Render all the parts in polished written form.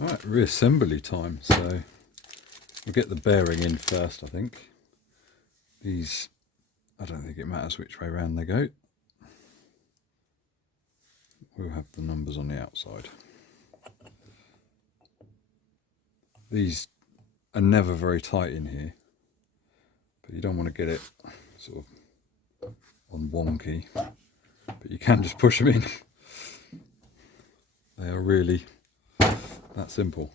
Right, reassembly time. So we'll get the bearing in first, I think. These, I don't think it matters which way round they go. We'll have the numbers on the outside. These are never very tight in here, but you don't want to get it sort of on wonky, but you can just push them in. They are really that simple.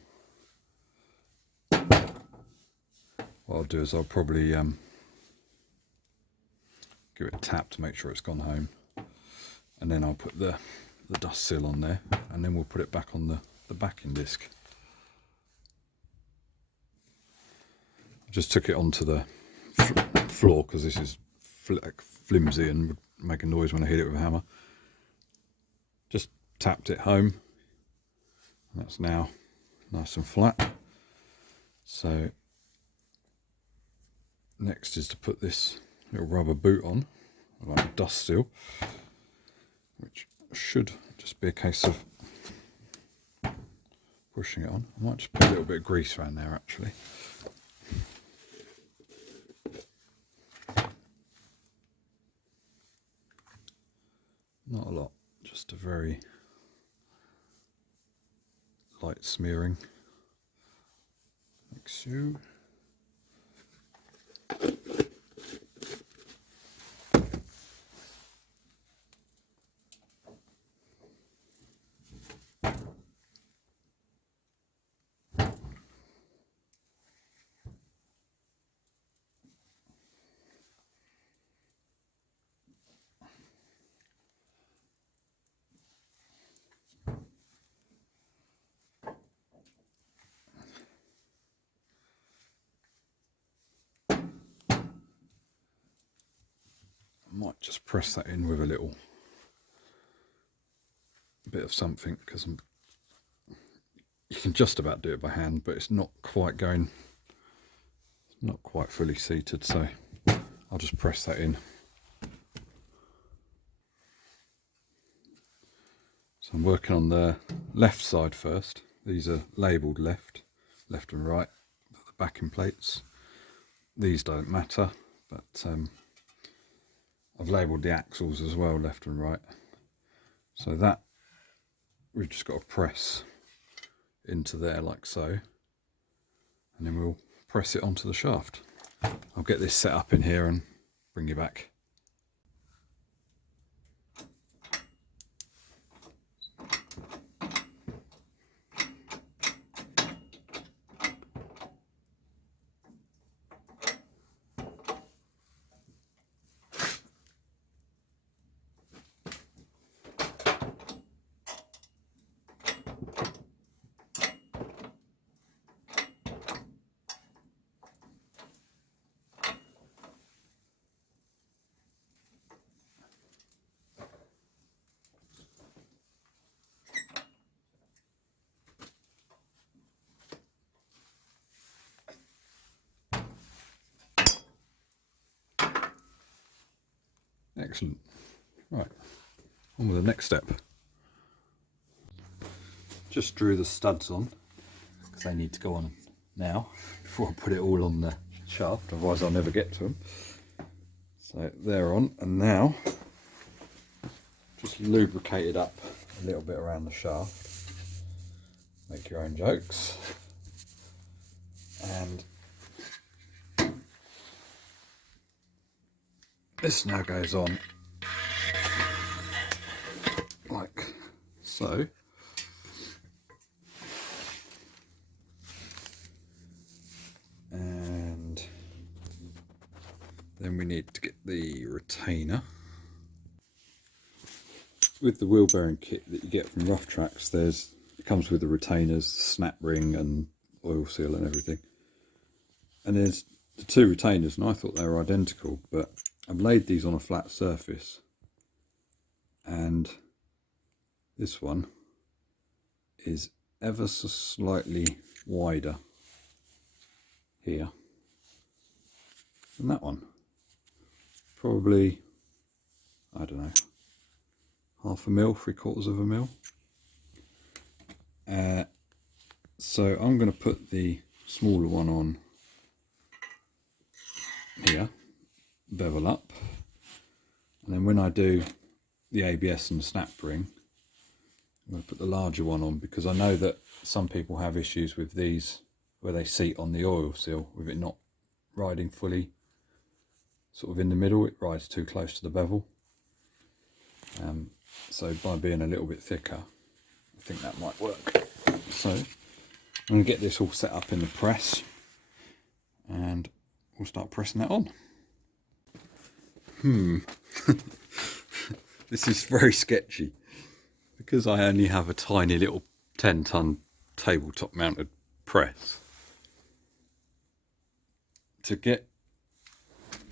What I'll do is I'll probably give it a tap to make sure it's gone home, and then I'll put the dust seal on there, and then we'll put it back on the backing disc. I just took it onto the floor because this is flimsy and would make a noise when I hit it with a hammer. Just tapped it home, and that's now nice and flat. So next is to put this little rubber boot on, like a dust seal, which should just be a case of pushing it on. I might just put a little bit of grease around there actually. Not a lot, just a very light smearing, like so. Might just press that in with a little bit of something, because you can just about do it by hand, but it's not quite going, not quite fully seated, so I'll just press that in. So I'm working on the left side first. These are labelled left and right, the backing plates. These don't matter, but I've labelled the axles as well, left and right. So that we've just got to press into there like so, and then we'll press it onto the shaft. I'll get this set up in here and bring you back. Excellent. Right, on with the next step. Just drew the studs on because they need to go on now before I put it all on the shaft, otherwise I'll never get to them. So they're on, and now just lubricate it up a little bit around the shaft. Make your own jokes. And this now goes on like so. And then we need to get the retainer. With the wheel bearing kit that you get from Rough Tracks, it comes with the retainers, snap ring and oil seal and everything. And there's the two retainers, and I thought they were identical, but I've laid these on a flat surface, and this one is ever so slightly wider here than that one. Probably, I don't know, 1/2 mil, 3/4 of a mil. So I'm going to put the smaller one on here, bevel up, and then when I do the ABS and the snap ring, I'm going to put the larger one on, because I know that some people have issues with these where they seat on the oil seal with it not riding fully sort of in the middle. It rides too close to the bevel. So by being a little bit thicker, I think that might work. So I'm going to get this all set up in the press and we'll start pressing that on. This is very sketchy because I only have a tiny little 10-ton tabletop mounted press. To get,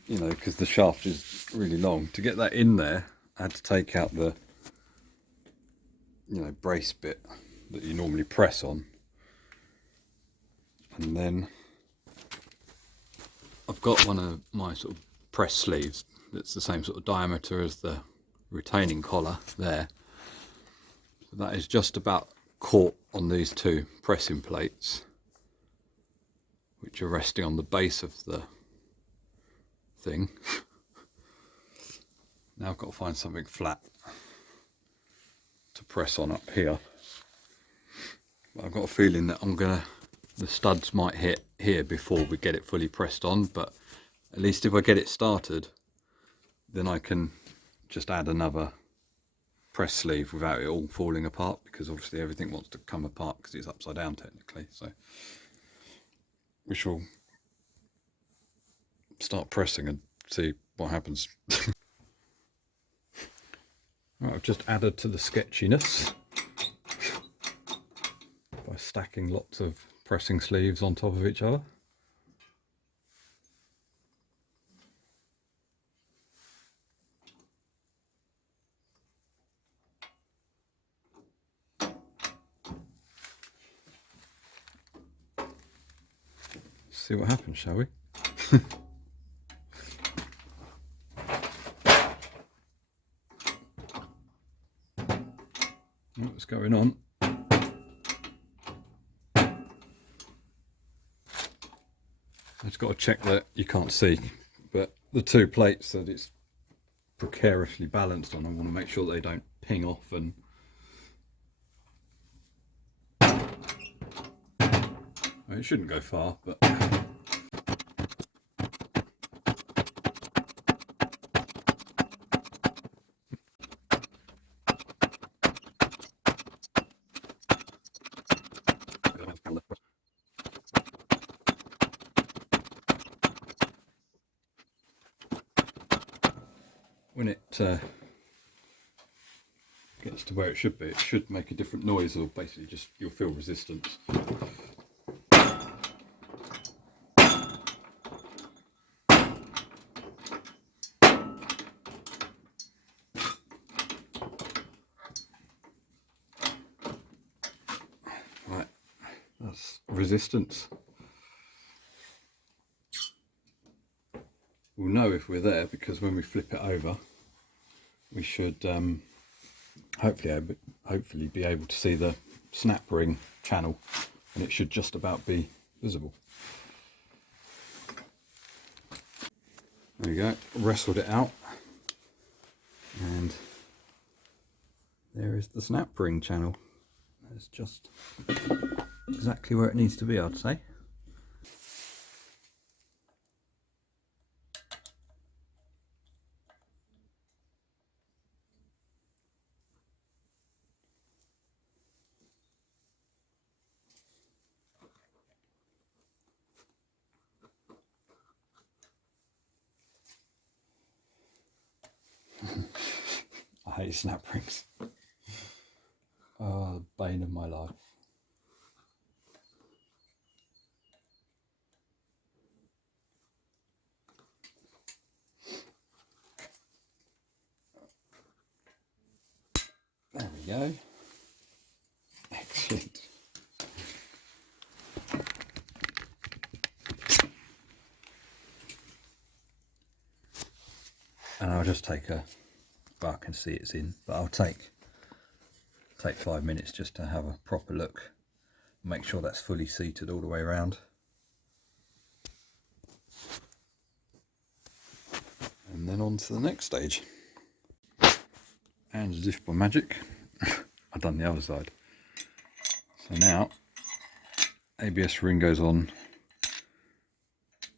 you know, because the shaft is really long, to get that in there I had to take out the, you know, brace bit that you normally press on, and then I've got one of my sort of press sleeves that's the same sort of diameter as the retaining collar there. So that is just about caught on these two pressing plates, which are resting on the base of the thing. Now I've got to find something flat to press on up here. But I've got a feeling that the studs might hit here before we get it fully pressed on, but at least if I get it started, then I can just add another press sleeve without it all falling apart, because obviously everything wants to come apart because it's upside down technically. So we shall start pressing and see what happens. Right, I've just added to the sketchiness by stacking lots of pressing sleeves on top of each other. See what happens, shall we? What's going on? I've just got to check that you can't see, but the two plates that it's precariously balanced on, I want to make sure they don't ping off and it shouldn't go far, but when it gets to where it should be, it should make a different noise, or basically just you'll feel resistance. Right, that's resistance. We'll know if we're there because when we flip it over, we should hopefully be able to see the snap ring channel, and it should just about be visible. There we go, wrestled it out, and there is the snap ring channel. It's just exactly where it needs to be, I'd say. I hate snap rings. Oh, the bane of my life. There we go. Excellent. And I'll just take well, I can see it's in, but I'll take 5 minutes just to have a proper look Make sure that's fully seated all the way around. And then on to the next stage. And as if by magic, I've done the other side. So now, ABS ring goes on,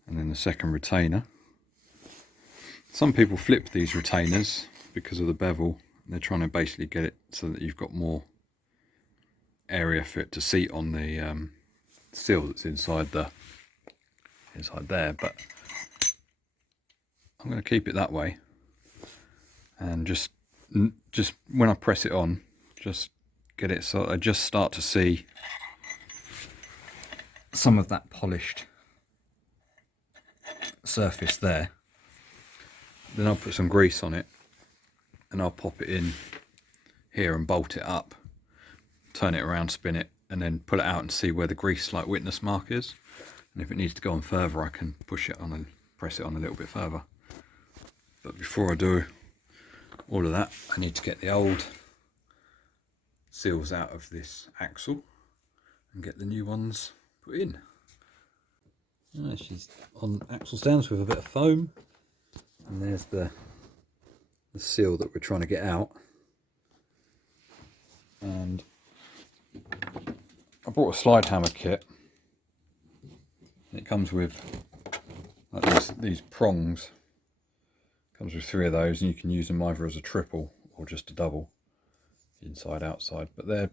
and then the second retainer. Some people flip these retainers because of the bevel. They're trying to basically get it so that you've got more area for it to seat on the seal that's inside there. But I'm going to keep it that way, and just when I press it on, just get it so I just start to see some of that polished surface there. Then I'll put some grease on it and I'll pop it in here and bolt it up, turn it around, spin it, and then pull it out and see where the grease like witness mark is. And if it needs to go on further, I can push it on and press it on a little bit further. But before I do all of that, I need to get the old seals out of this axle and get the new ones put in. She's on axle stands with a bit of foam, and there's the seal that we're trying to get out. And I bought a slide hammer kit. It comes with like these prongs. Comes with 3 of those, and you can use them either as a triple or just a double, inside outside. But they're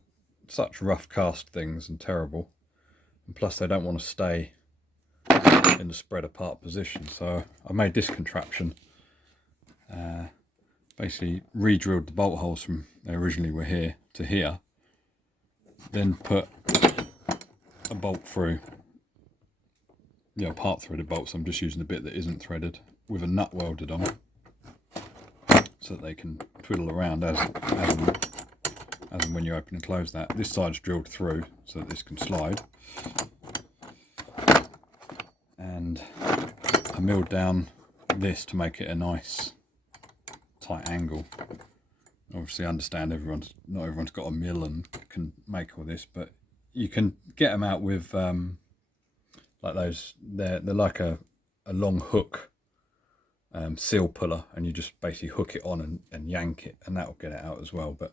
such rough cast things and terrible, and plus they don't want to stay in the spread apart position. So I made this contraption. Basically re-drilled the bolt holes from they originally were here to here, then put a bolt through, part threaded bolts. I'm just using the bit that isn't threaded with a nut welded on it, so that they can twiddle around as and when you open and close that. This side's drilled through so that this can slide, and I milled down this to make it a nice tight angle. Obviously I understand not everyone's got a mill and can make all this, but you can get them out with like those. They're like a long hook seal puller, and you just basically hook it on and yank it, and that'll get it out as well. But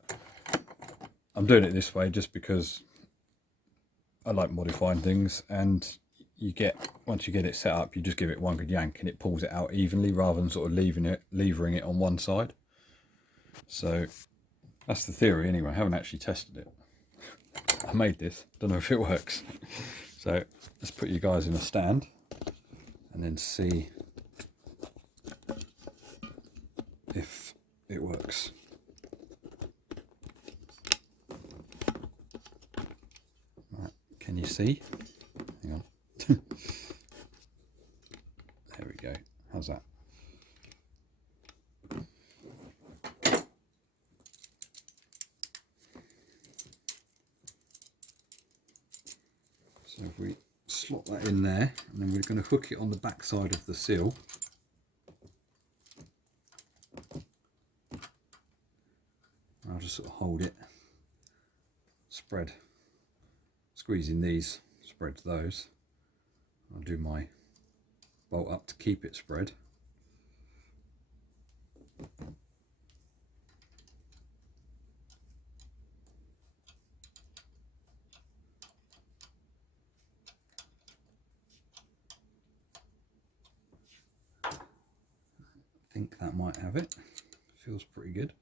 I'm doing it this way just because I like modifying things, and once you get it set up, you just give it one good yank and it pulls it out evenly, rather than sort of levering it on one side. So that's the theory anyway. I haven't actually tested it. I made this, don't know if it works. So let's put you guys in a stand and then see if it works. Right, can you see? Hang on. There we go. How's that? So if we slot that in there, and then we're going to hook it on the back side of the seal. I'll just sort of hold it, spread, squeezing these, spread those. I'll do my bolt up to keep it spread. I think that might have it. Feels pretty good.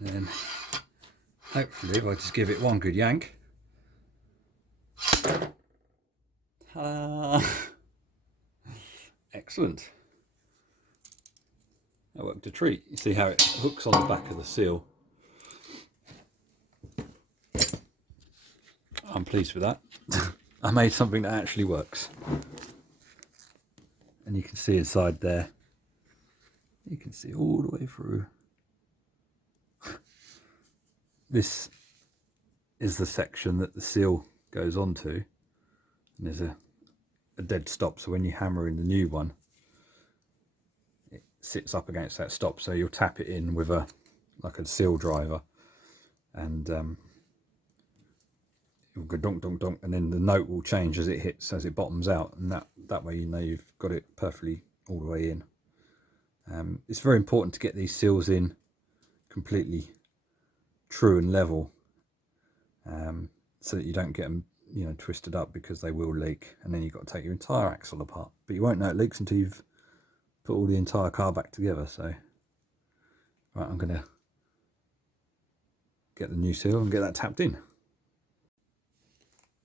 And then hopefully if I just give it one good yank. Ta-da! Excellent. That worked a treat. You see how it hooks on the back of the seal. I'm pleased with that. I made something that actually works. And you can see inside there. You can see all the way through. This is the section that the seal goes onto, and there's a dead stop, so when you hammer in the new one, it sits up against that stop, so you'll tap it in with a like a seal driver, and it will go donk donk donk, and then the note will change as it hits, as it bottoms out, and that way you know you've got it perfectly all the way in. It's very important to get these seals in completely true and level, so that you don't get them, you know, twisted up, because they will leak, and then you've got to take your entire axle apart. But you won't know it leaks until you've put all the entire car back together. So right, I'm going to get the new seal and get that tapped in.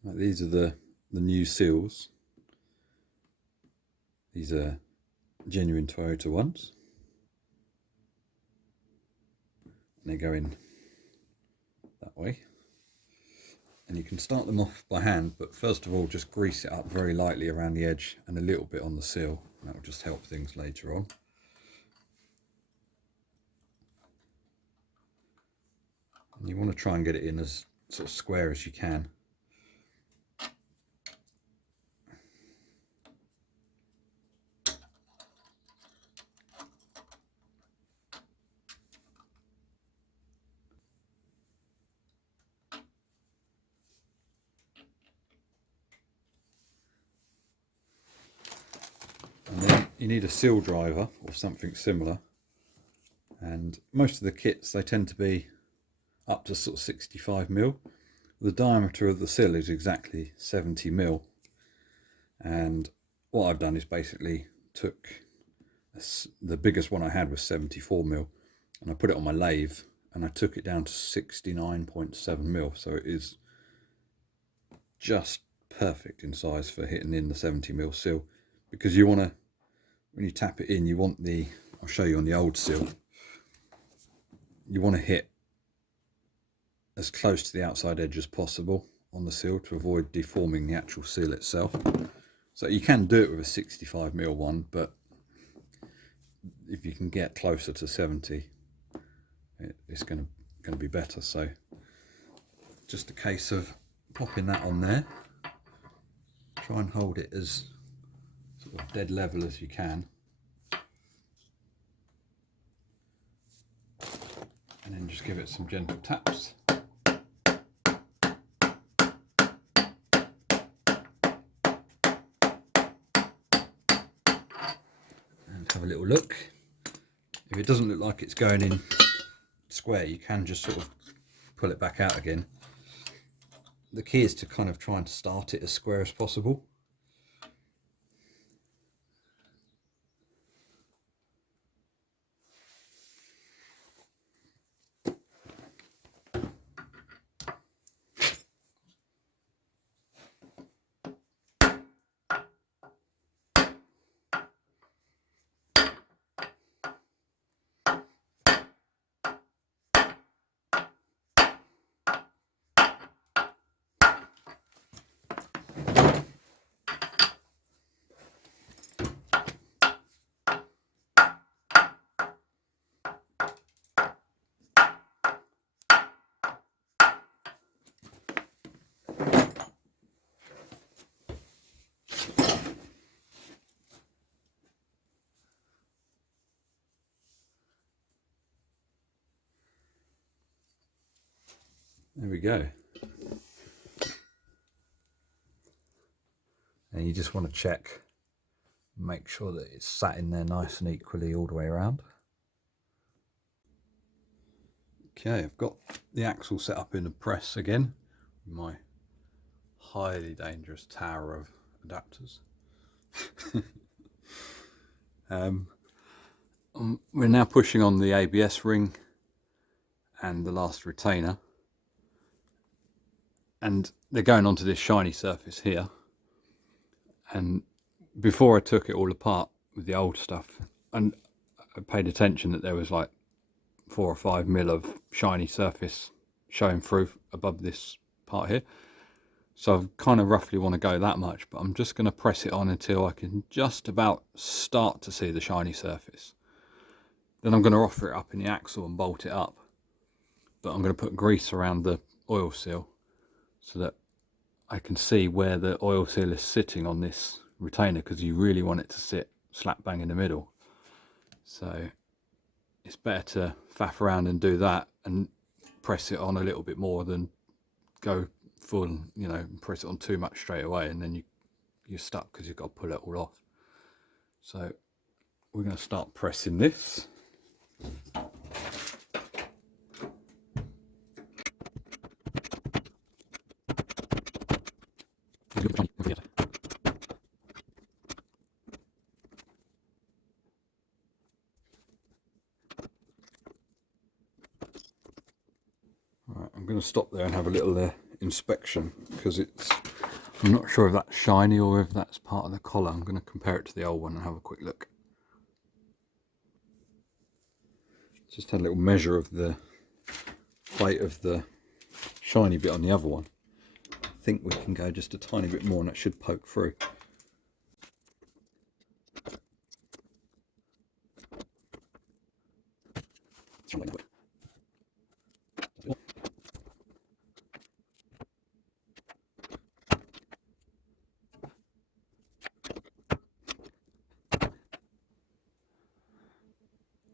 Right, these are the new seals. These are genuine Toyota ones, and they go in that way. And you can start them off by hand, but first of all just grease it up very lightly around the edge and a little bit on the seal. That will just help things later on. And you want to try and get it in as sort of square as you can. And then you need a seal driver or something similar, and most of the kits, they tend to be up to sort of 65mm. The diameter of the seal is exactly 70mm, and what I've done is basically took the biggest one I had was 74mm, and I put it on my lathe and I took it down to 69.7mm, so it is just perfect in size for hitting in the 70mm seal. Because you want to, when you tap it in, you want the, I'll show you on the old seal, you want to hit as close to the outside edge as possible on the seal to avoid deforming the actual seal itself. So you can do it with a 65mm one, but if you can get closer to 70, it's going to be better. So just a case of popping that on there. Try and hold it as sort of dead level as you can, and then just give it some gentle taps. And have a little look. If it doesn't look like it's going in square, you can just sort of pull it back out again. The key is to kind of try and start it as square as possible. There we go. And you just want to check, make sure that it's sat in there nice and equally all the way around. Okay, I've got the axle set up in the press again, with my highly dangerous tower of adapters. We're now pushing on the ABS ring and the last retainer, and they're going onto this shiny surface here. And before I took it all apart with the old stuff, and I paid attention that there was like 4 or 5mm of shiny surface showing through above this part here. So I kind of roughly want to go that much, but I'm just going to press it on until I can just about start to see the shiny surface. Then I'm going to offer it up in the axle and bolt it up. But I'm going to put grease around the oil seal so that I can see where the oil seal is sitting on this retainer, because you really want it to sit slap bang in the middle. So it's better to faff around and do that and press it on a little bit more than go full, you know, press it on too much straight away, and then you're stuck because you've got to pull it all off. So we're going to start pressing this. Right, I'm going to stop there and have a little inspection, because I'm not sure if that's shiny or if that's part of the collar. I'm going to compare it to the old one and have a quick look. Just had a little measure of the height of the shiny bit on the other one. I think we can go just a tiny bit more and that should poke through.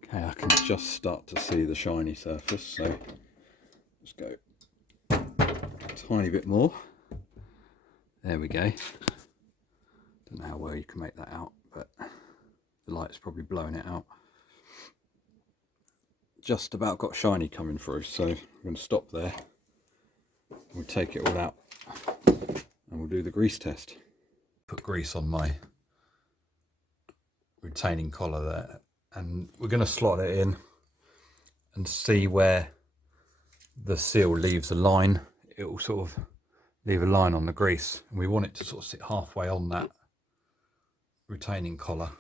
Okay, I can just start to see the shiny surface, so let's go a tiny bit more. There we go. Don't know how well you can make that out, but the light's probably blowing it out. Just about got shiny coming through, so I'm going to stop there. We'll take it all out and we'll do the grease test. Put grease on my retaining collar there, and we're going to slot it in and see where the seal leaves a line. It will sort of leave a line on the grease, and we want it to sort of sit halfway on that retaining collar.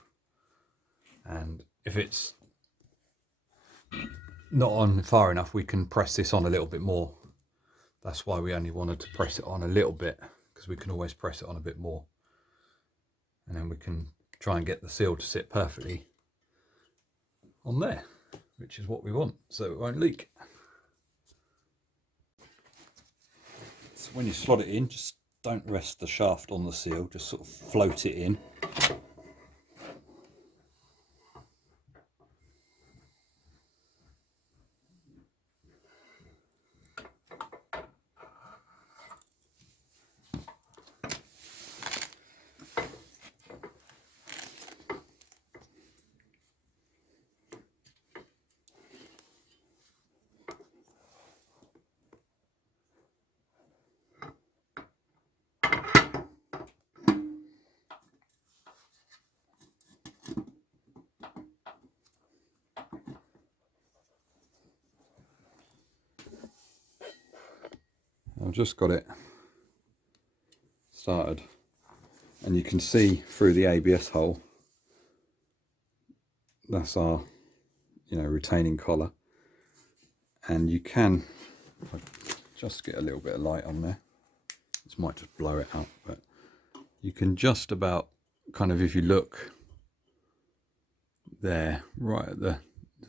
And if it's not on far enough, we can press this on a little bit more. That's why we only wanted to press it on a little bit, because we can always press it on a bit more, and then we can try and get the seal to sit perfectly on there, which is what we want, so it won't leak. So when you slot it in, just don't rest the shaft on the seal, just sort of float it in. I've just got it started, and you can see through the ABS hole, that's our, you know, retaining collar. And you can, if I just get a little bit of light on there, this might just blow it out, but you can just about kind of, if you look there right at the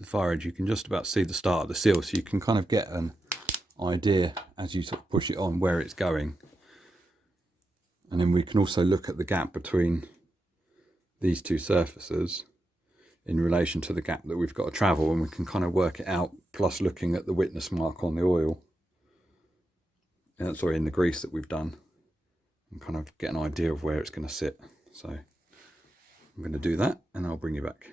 far edge, you can just about see the start of the seal, so you can kind of get an idea as you sort of push it on where it's going. And then we can also look at the gap between these two surfaces in relation to the gap that we've got to travel, and we can kind of work it out, plus looking at the witness mark on the oil, sorry, in the grease that we've done, and kind of get an idea of where it's going to sit. So I'm going to do that and I'll bring you back.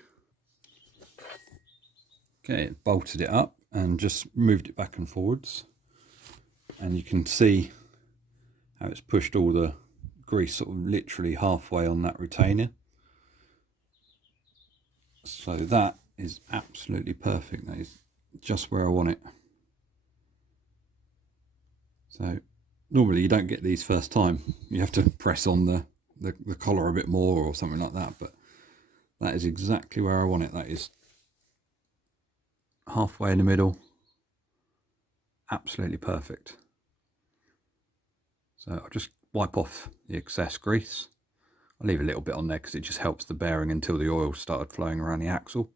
Okay, bolted it up and just moved it back and forwards, and you can see how it's pushed all the grease sort of literally halfway on that retainer. So that is absolutely perfect. That is just where I want it. So normally you don't get these first time. You have to press on the collar a bit more or something like that, but that is exactly where I want it. That is halfway in the middle. Absolutely perfect. So I'll just wipe off the excess grease. I'll leave a little bit on there because it just helps the bearing until the oil started flowing around the axle,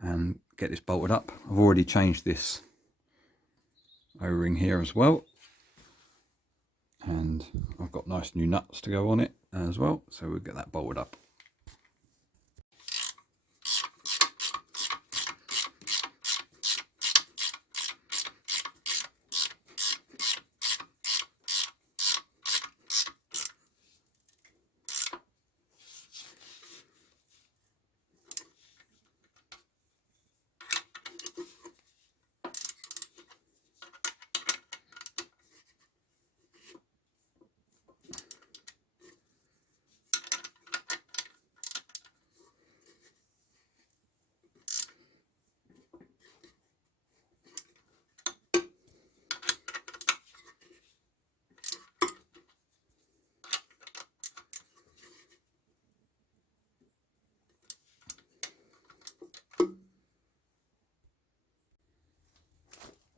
and get this bolted up. I've already changed this O-ring here as well, and I've got nice new nuts to go on it as well, so we'll get that bolted up.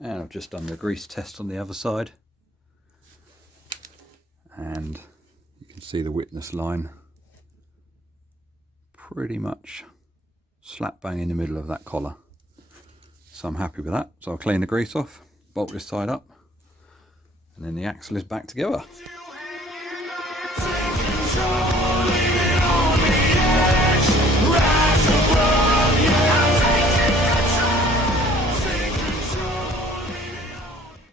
And I've just done the grease test on the other side, and you can see the witness line pretty much slap bang in the middle of that collar. So I'm happy with that. So I'll clean the grease off, bolt this side up, and then the axle is back together.